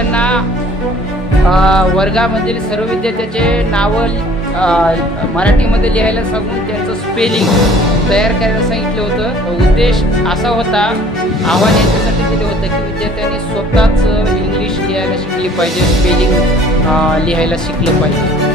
विद्यार्थ्यांना वर्गामधील सर्व विद्यार्थ्याचे नावं मराठीमध्ये लिहायला सांगून त्यांचं स्पेलिंग तयार करायला सांगितलं होतं। उद्देश असा होता, आव्हान याच्यासाठी दिलं होतं की विद्यार्थ्यांनी स्वतःच इंग्लिश लिहायला शिकली पाहिजे, स्पेलिंग लिहायला शिकलं पाहिजे।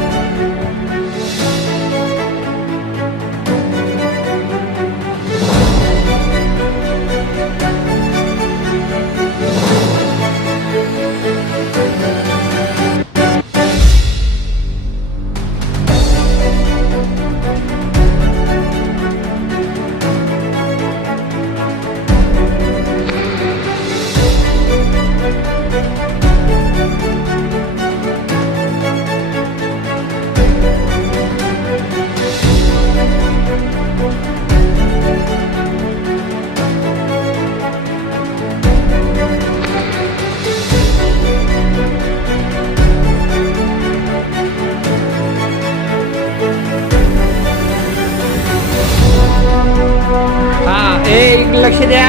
लक्ष द्या,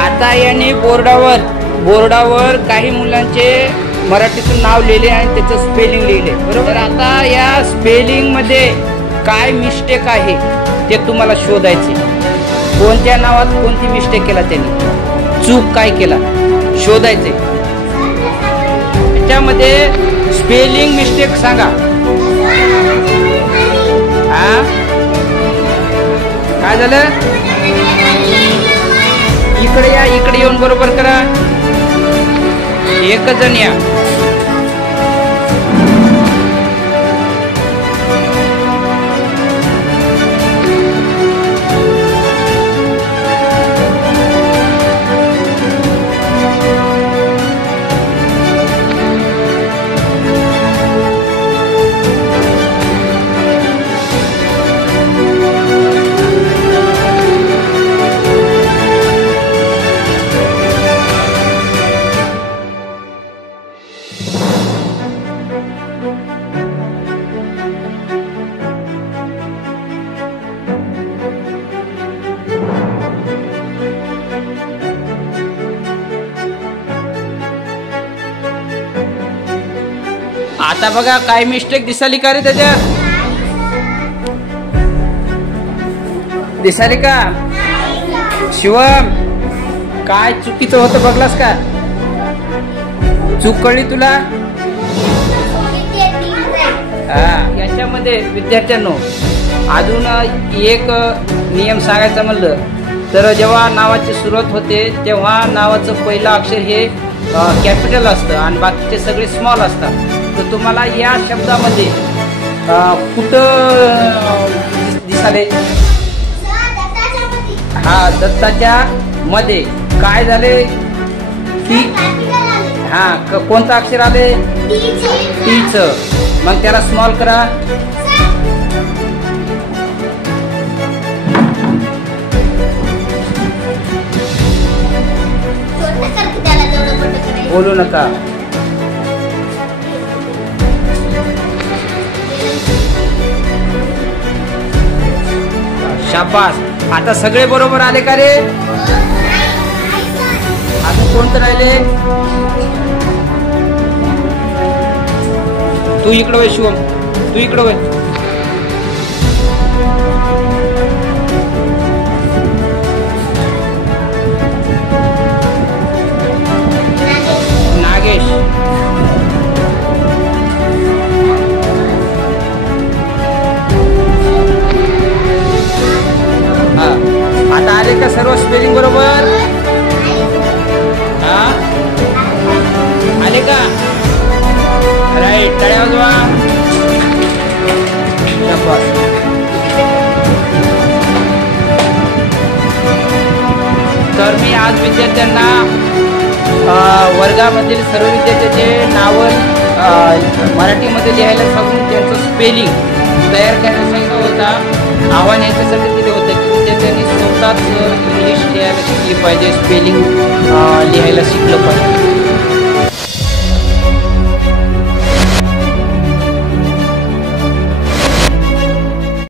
आता याने बोर्डावर काही मुलांचे मराठीतून नाव लिहिले आणि त्याचं स्पेलिंग लिहिले, बरोबर। आता या स्पेलिंग मध्ये काय मिस्टेक आहे ते तुम्हाला शोधायचे। कोणत्या नावात कोणती मिस्टेक केला त्यांनी, चूक काय केला शोधायचे। त्याच्यामध्ये स्पेलिंग मिस्टेक सांगा। हा काय झालं, इकडे या, इकडे येऊन बरोबर करा, एक जण या। आता बघा काय मिस्टेक दिसाली का रे, त्याच्यात दिसाली का? शिवम, काय चुकीचं होतं बघलास का? चूक कळली तुला? हा, याच्यामध्ये विद्यार्थ्यांनो अजून एक नियम सांगायचा म्हणलं तर जेव्हा नावाची सुरुवात होते तेव्हा नावाचं पहिलं अक्षर हे कॅपिटल असतं आणि बाकीचे सगळे स्मॉल असतात। तर तुम्हाला या शब्दामध्ये कुठं दिसाले? हा, दत्ताच्या मध्ये काय झाले की हा कोणतं अक्षर आले? टीचं। मग त्याला स्मॉल करा। बोलू नका। शाबास, आता सगळे बरोबर आले का रे? अजून कोणतं राहिले? तू इकडं वय शिवम, तू इकडं वय। नागेश, आता आले का सर्व स्पेलिंग बरोबर? हा, आले का? राईट, टाळ्या वाजवा। तर मी आज विद्यार्थ्यांना वर्गामधील सर्व विद्यार्थ्याचे नावं मराठीमध्ये लिहायला सांगून त्यांचं स्पेलिंग तयार करायला सांगितलं होता। आव्हान याच्यासाठी दिलं होतं की विद्यार्थ्यांनी स्वतःच इंग्लिश लिहायला शिकली पाहिजे, स्पेलिंग लिहायला शिकलं पाहिजे।